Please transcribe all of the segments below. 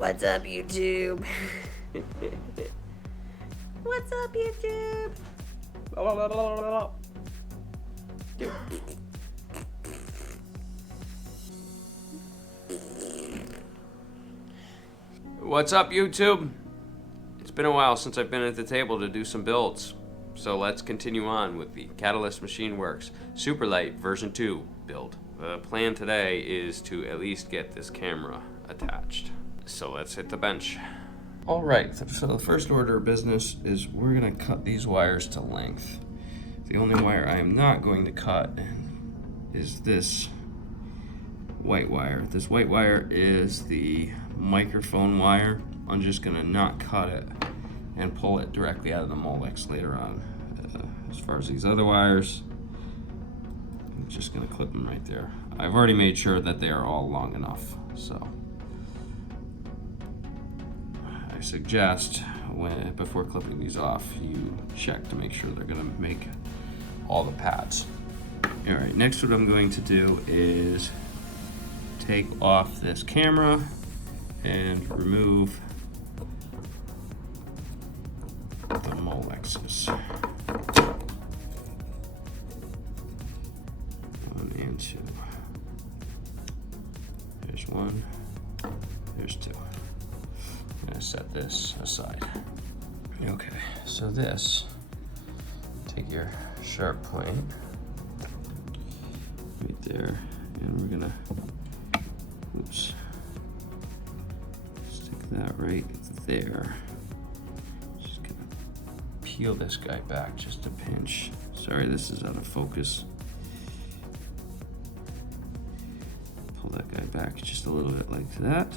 What's up, YouTube? What's up, YouTube? What's up, YouTube? It's been a while since I've been at the table to do some builds, so let's continue on with the Catalyst Machineworks Superlight version 2 build. The plan today is to at least get this camera attached. So let's hit the bench. Alright, so the first order of business is we're going to cut these wires to length. The only wire I am not going to cut is this white wire. This white wire is the microphone wire. I'm just going to not cut it and pull it directly out of the Molex later on. As far as these other wires, I'm just going to clip them right there. I've already made sure that they are all long enough, so I suggest before clipping these off, you check to make sure they're going to make all the pads. Alright, next what I'm going to do is take off this camera and remove the Molexes. 1 and 2. There's 1, there's 2. I'm gonna set this aside. Okay, so this, take your sharp point right there, and we're gonna, oops, stick that right there. Just gonna peel this guy back just a pinch. Sorry, this is out of focus. Pull that guy back just a little bit like that.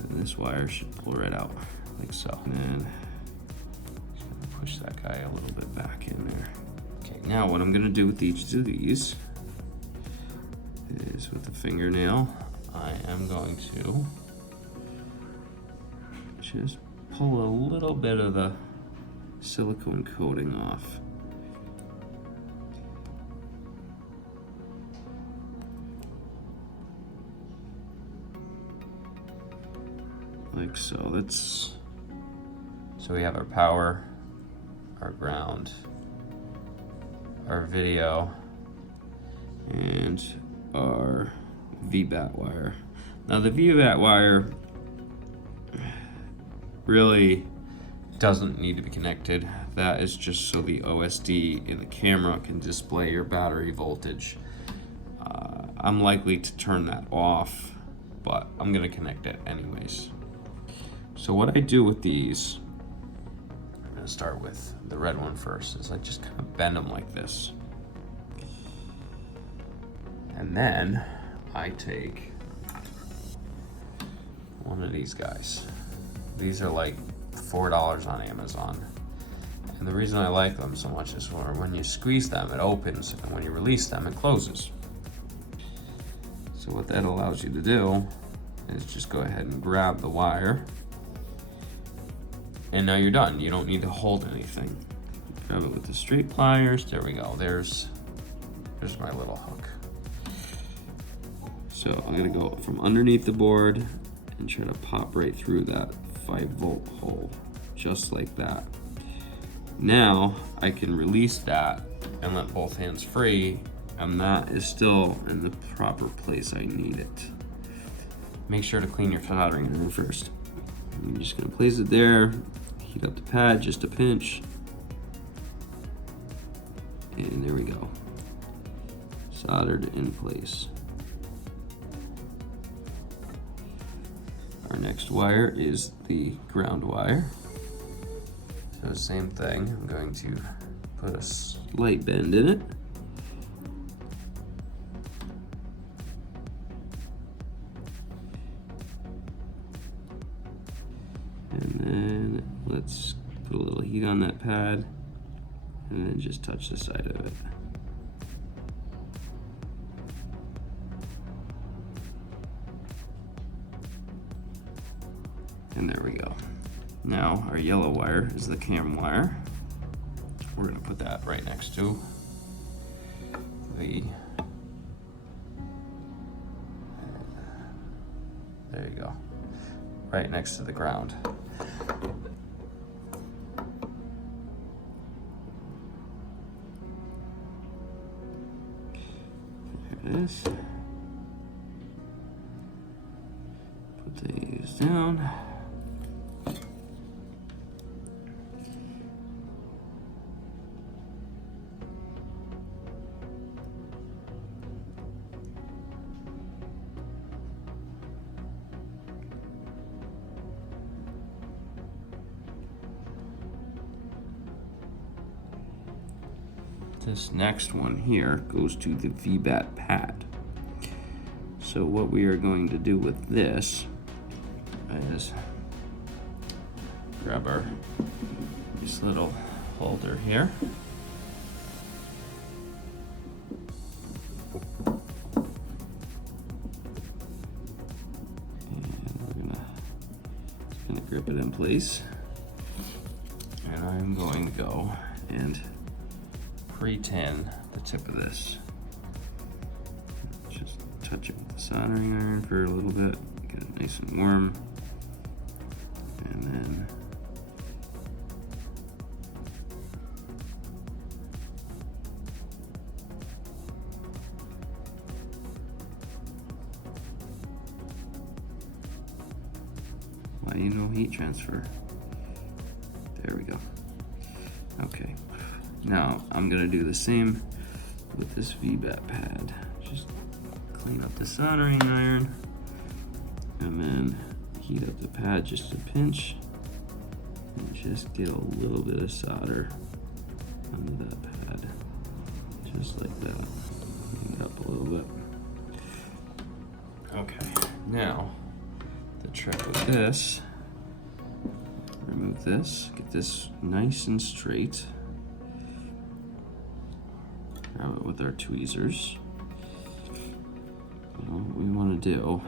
And this wire should pull right out, like so. And then just gonna push that guy a little bit back in there. Okay, now what I'm gonna do with each of these is with the fingernail, I am going to just pull a little bit of the silicone coating off. Like so. So we have our power, our ground, our video, and our VBat wire. Now the VBat wire really doesn't need to be connected. That is just so the OSD in the camera can display your battery voltage. I'm likely to turn that off, but I'm gonna connect it anyways. So what I do with these, I'm gonna start with the red one first, is I just kind of bend them like this. And then I take one of these guys. These are like $4 on Amazon. And the reason I like them so much is when you squeeze them, it opens, and when you release them, it closes. So what that allows you to do is just go ahead and grab the wire, and now you're done. You don't need to hold anything. Grab it with the straight pliers. There we go. There's my little hook. So I'm gonna go from underneath the board and try to pop right through that 5-volt hole, just like that. Now I can release that and let both hands free, and that is still in the proper place I need it. Make sure to clean your soldering iron first. I'm just gonna place it there, heat up the pad just a pinch, and there we go. Soldered in place. Our next wire is the ground wire. So same thing, I'm going to put a slight bend in it. And then let's put a little heat on that pad and then just touch the side of it. And there we go. Now our yellow wire is the cam wire. We're gonna put that right next to the, there you go. right next to the ground. There it is. Put these down. This next one here goes to the VBat Pad. So what we are going to do with this is grab this little holder here. And we're gonna grip it in place. And I'm going to go and pre-tin the tip of this. Just touch it with the soldering iron for a little bit, get it nice and warm, and then no heat transfer. There we go. Okay. Now, I'm gonna do the same with this VBat pad. Just clean up the soldering iron and then heat up the pad just a pinch and just get a little bit of solder under that pad. Just like that. Clean it up a little bit. Okay, now the trick with this, remove this, get this nice and straight. Grab it with our tweezers. And what we want to do,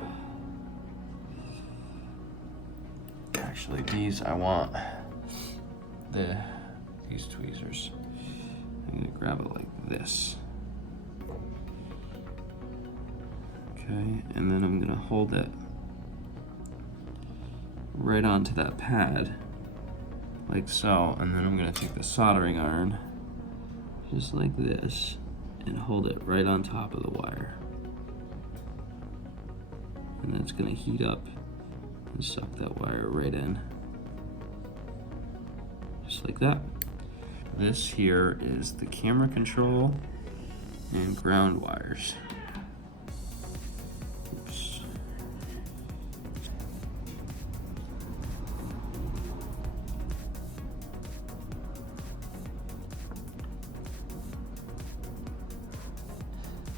actually these, I want these tweezers. I'm gonna grab it like this. Okay, and then I'm gonna hold it right onto that pad, like so, and then I'm gonna take the soldering iron, just like this, and hold it right on top of the wire. And then it's gonna heat up and suck that wire right in. Just like that. This here is the camera control and ground wires. Oops.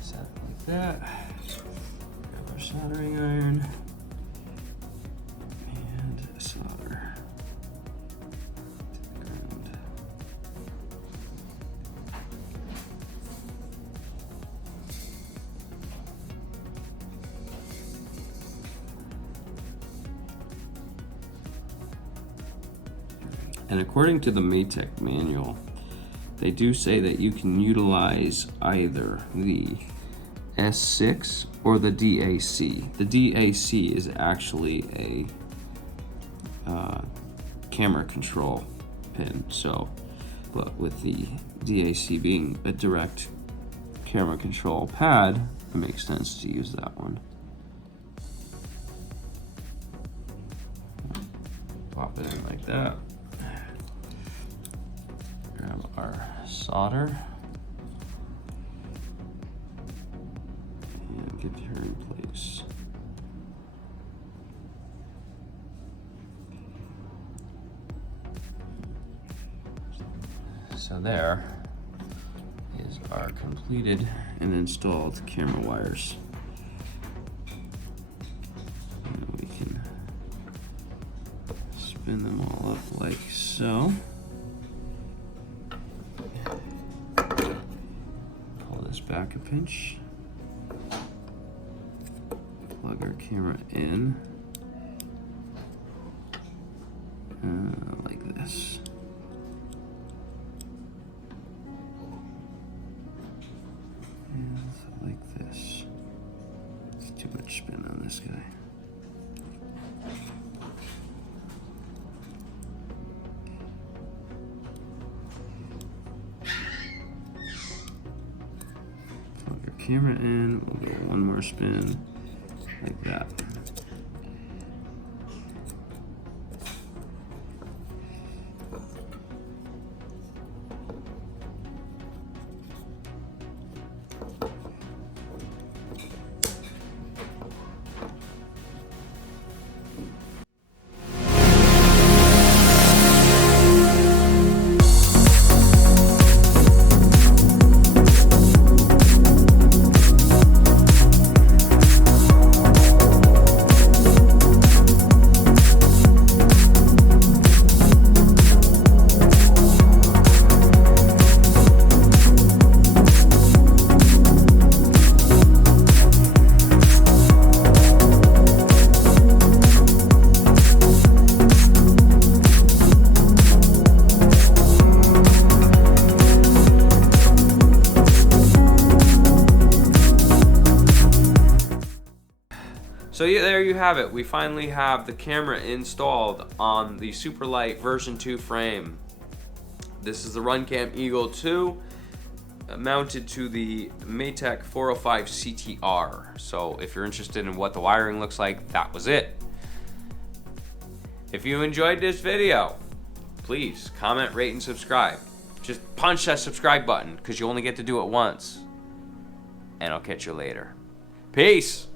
Set it like that. Grab our soldering iron and solder to the ground. And according to the Maytech manual, they do say that you can utilize either the S6 or the DAC. The DAC is actually a camera control pin. So, but with the DAC being a direct camera control pad, it makes sense to use that one. Pop it in like that. Grab our solder and get her in place. So there is our completed and installed camera wires. And we can spin them all up like so. Pull this back a pinch. Plug our camera in. Like this. And like this. It's too much spin on this guy. camera in, we'll go one more spin like that. So yeah, there you have it. We finally have the camera installed on the Superlight version 2 frame. This is the Runcam Eagle 2 mounted to the Maytech 405 CTR. So if you're interested in what the wiring looks like, that was it. If you enjoyed this video, please comment, rate, and subscribe. Just punch that subscribe button because you only get to do it once. And I'll catch you later. Peace!